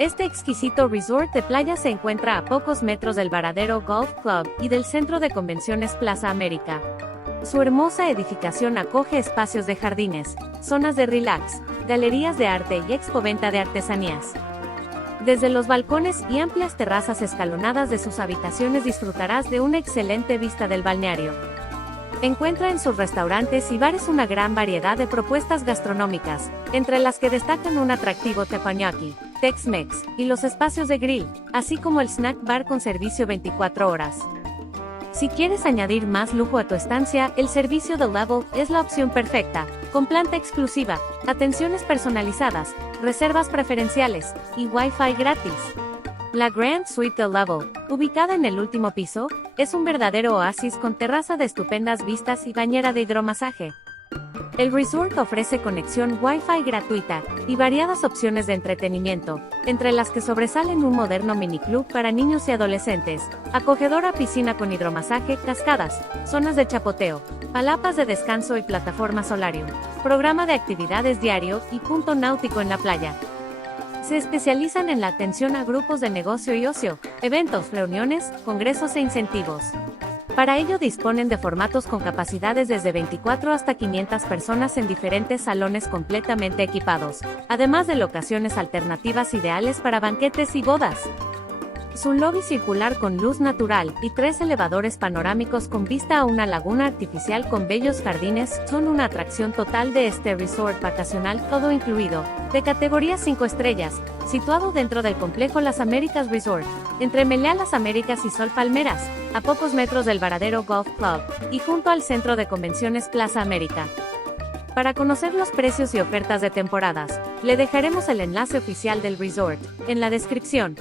Este exquisito resort de playa se encuentra a pocos metros del Varadero Golf Club y del Centro de Convenciones Plaza América. Su hermosa edificación acoge espacios de jardines, zonas de relax, galerías de arte y expoventa de artesanías. Desde los balcones y amplias terrazas escalonadas de sus habitaciones disfrutarás de una excelente vista del balneario. Encuentra en sus restaurantes y bares una gran variedad de propuestas gastronómicas, entre las que destacan un atractivo teppanyaki, Tex-Mex, y los espacios de grill, así como el snack bar con servicio 24 horas. Si quieres añadir más lujo a tu estancia, el servicio The Level es la opción perfecta, con planta exclusiva, atenciones personalizadas, reservas preferenciales y Wi-Fi gratis. La Grand Suite The Level, ubicada en el último piso, es un verdadero oasis con terraza de estupendas vistas y bañera de hidromasaje. El resort ofrece conexión Wi-Fi gratuita y variadas opciones de entretenimiento, entre las que sobresalen un moderno miniclub para niños y adolescentes, acogedora piscina con hidromasaje, cascadas, zonas de chapoteo, palapas de descanso y plataforma solarium, programa de actividades diario y punto náutico en la playa. Se especializan en la atención a grupos de negocio y ocio, eventos, reuniones, congresos e incentivos. Para ello disponen de formatos con capacidades desde 24 hasta 500 personas en diferentes salones completamente equipados, además de locaciones alternativas ideales para banquetes y bodas. Su lobby circular con luz natural y 3 elevadores panorámicos con vista a una laguna artificial con bellos jardines son una atracción total de este resort vacacional todo incluido, de categoría 5 estrellas, situado dentro del complejo Las Américas Resort, entre Meliá Las Américas y Sol Palmeras, a pocos metros del Varadero Golf Club, y junto al Centro de Convenciones Plaza América. Para conocer los precios y ofertas de temporadas, le dejaremos el enlace oficial del resort en la descripción.